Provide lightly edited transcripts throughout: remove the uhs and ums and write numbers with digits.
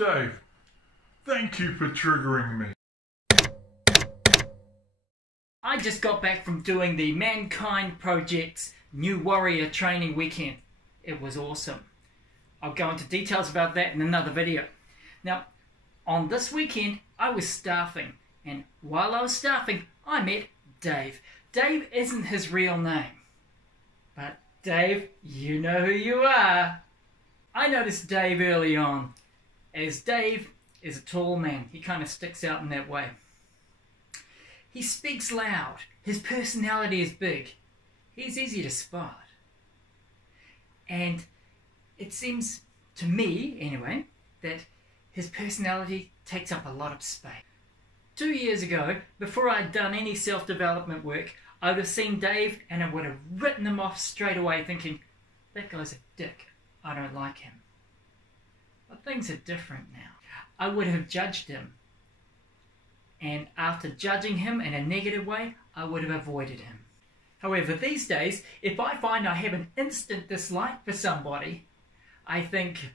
Dave, thank you for triggering me. I just got back from doing the Mankind Project's New Warrior Training Weekend. It was awesome. I'll go into details about that in another video. Now, on this weekend, I was staffing, and while I was staffing, I met Dave. Dave isn't his real name. But Dave, you know who you are. I noticed Dave early on, as Dave is a tall man. He kind of sticks out in that way. He speaks loud. His personality is big. He's easy to spot. And it seems, to me anyway, that his personality takes up a lot of space. 2 years ago, before I'd done any self-development work, I would have seen Dave and I would have written him off straight away thinking, that guy's a dick. I don't like him. But things are different now. I would have judged him. And after judging him in a negative way, I would have avoided him. However, these days, if I find I have an instant dislike for somebody, I think,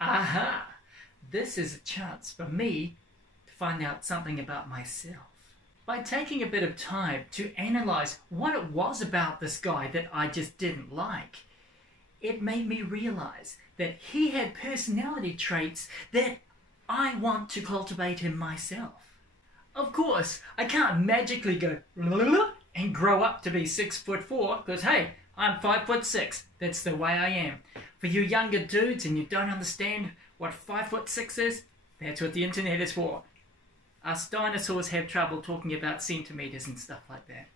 aha, this is a chance for me to find out something about myself. By taking a bit of time to analyze what it was about this guy that I just didn't like, it made me realize that he had personality traits that I want to cultivate in myself. Of course, I can't magically go and grow up to be 6'4", because hey, I'm 5'6". That's the way I am. For you younger dudes and you don't understand what 5'6" is, that's what the internet is for. Us dinosaurs have trouble talking about centimeters and stuff like that.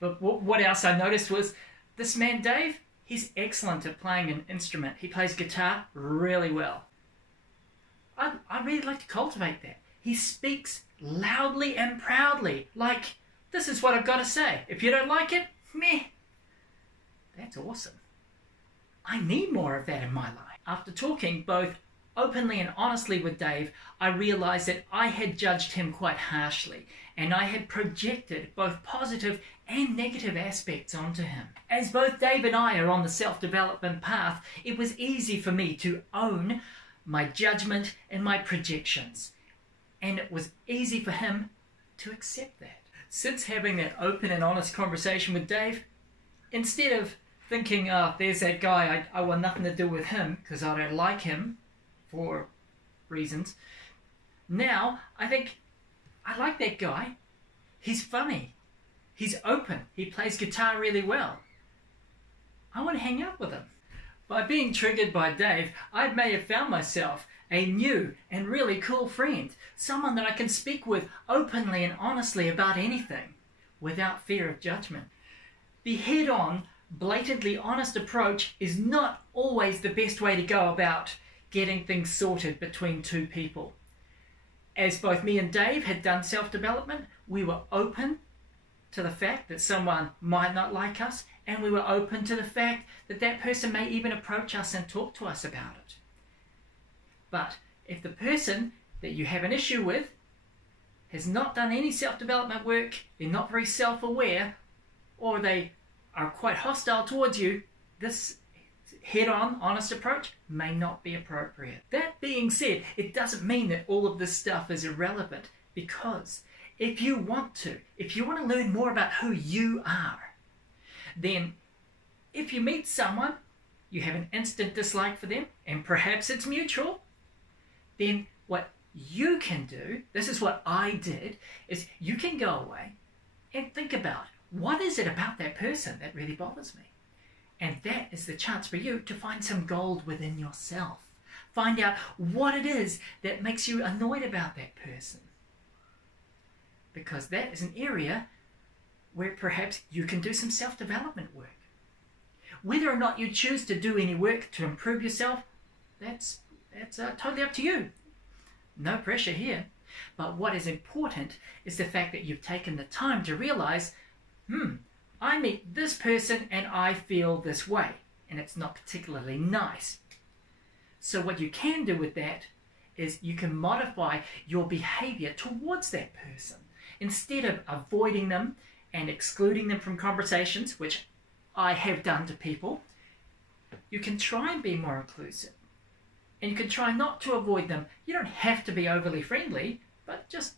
But what else I noticed was, this man Dave, he's excellent at playing an instrument. He plays guitar really well. I'd really like to cultivate that. He speaks loudly and proudly, like, this is what I've got to say. If you don't like it, meh. That's awesome. I need more of that in my life. After talking both openly and honestly with Dave, I realized that I had judged him quite harshly, and I had projected both positive and negative aspects onto him. As both Dave and I are on the self-development path, it was easy for me to own my judgment and my projections. And it was easy for him to accept that. Since having that open and honest conversation with Dave, instead of thinking, oh, there's that guy, I want nothing to do with him because I don't like him for reasons, now I think, I like that guy. He's funny. He's open. He plays guitar really well. I want to hang out with him. By being triggered by Dave, I may have found myself a new and really cool friend, someone that I can speak with openly and honestly about anything, without fear of judgment. The head-on, blatantly honest approach is not always the best way to go about getting things sorted between two people. As both me and Dave had done self-development, we were open to the fact that someone might not like us, and we were open to the fact that that person may even approach us and talk to us about it. But if the person that you have an issue with has not done any self-development work, they're not very self-aware, or they are quite hostile towards you, this head-on, honest approach may not be appropriate. That being said, it doesn't mean that all of this stuff is irrelevant, because if you want to learn more about who you are, then if you meet someone, you have an instant dislike for them, and perhaps it's mutual, then what you can do, this is what I did, is you can go away and think about, what is it about that person that really bothers me? And that is the chance for you to find some gold within yourself. Find out what it is that makes you annoyed about that person. Because that is an area where perhaps you can do some self-development work. Whether or not you choose to do any work to improve yourself, that's totally up to you. No pressure here. But what is important is the fact that you've taken the time to realize, I meet this person and I feel this way, and it's not particularly nice. So what you can do with that is you can modify your behavior towards that person. Instead of avoiding them and excluding them from conversations, which I have done to people, you can try and be more inclusive. And you can try not to avoid them. You don't have to be overly friendly, but just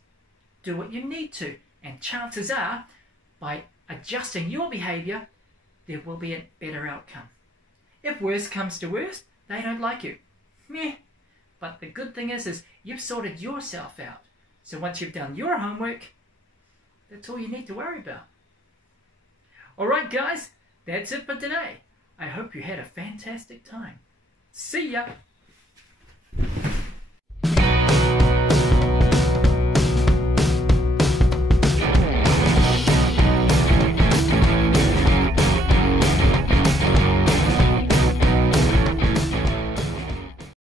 do what you need to. And chances are, by adjusting your behaviour, there will be a better outcome. If worst comes to worst, they don't like you. Meh. But the good thing is you've sorted yourself out. So once you've done your homework, that's all you need to worry about. Alright guys, that's it for today. I hope you had a fantastic time. See ya!